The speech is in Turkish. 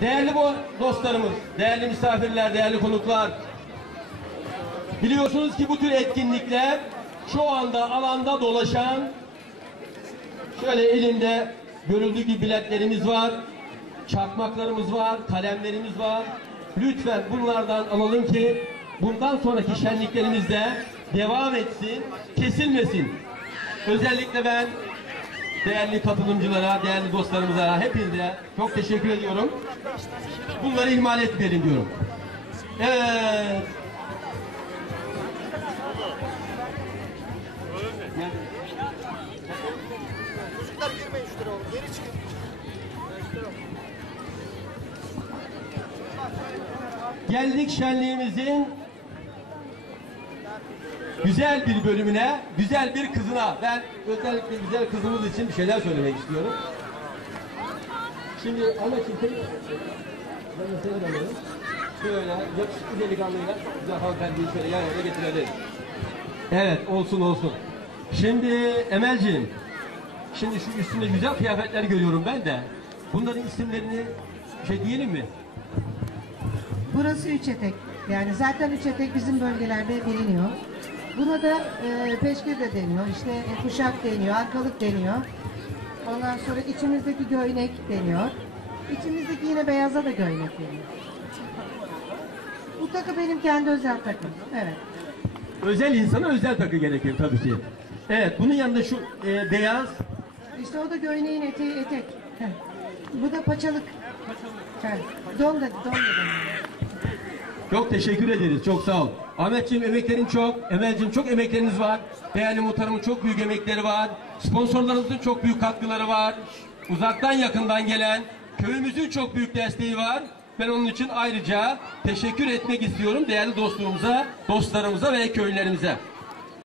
Değerli bu dostlarımız, değerli misafirler, değerli konuklar. Biliyorsunuz ki bu tür etkinlikler şu anda alanda dolaşan şöyle elinde görüldüğü gibi biletlerimiz var, çakmaklarımız var, kalemlerimiz var. Lütfen bunlardan alalım ki bundan sonraki şenliklerimiz de devam etsin, kesilmesin. Özellikle ben değerli katılımcılara, değerli dostlarımıza, hepinize çok teşekkür ediyorum. Bunları ihmal etmeyelim diyorum. Evet. Geldik şenliğimizin güzel bir bölümüne, güzel bir kızına. Ben özellikle güzel kızımız için bir şeyler söylemek istiyorum. Şimdi Ahmetciğim seni ben de seni alayım. Şöyle yakışıklı delikanlıyla güzel hanımefendiyi şöyle yan yana getirelim. Evet olsun olsun. Şimdi Emelciğim, şimdi şu üstünde güzel kıyafetler görüyorum ben de. Bunların isimlerini şey diyelim mi? Burası üç etek. Yani zaten üç etek bizim bölgelerde biliniyor. Buna da e, peşkir de deniyor. İşte e, kuşak deniyor, arkalık deniyor. Ondan sonra içimizdeki göğnek deniyor. İçimizdeki yine beyaza da göğnek deniyor. Bu takı benim kendi özel takım. Evet. Özel insana özel takı gerekir tabii ki. Evet, bunun yanında şu e, beyaz, İşte o da göğneğin eteği etek. Heh. Bu da paçalık. Evet. Don da don da deniyor. Çok teşekkür ederiz, çok sağ ol. Ahmetciğim emeklerin çok, Emelciğim çok emekleriniz var. Değerli muhtarımın çok büyük emekleri var. Sponsorlarımızın çok büyük katkıları var. Uzaktan yakından gelen köyümüzün çok büyük desteği var. Ben onun için ayrıca teşekkür etmek istiyorum değerli dostluğumuza, dostlarımıza ve köylülerimize.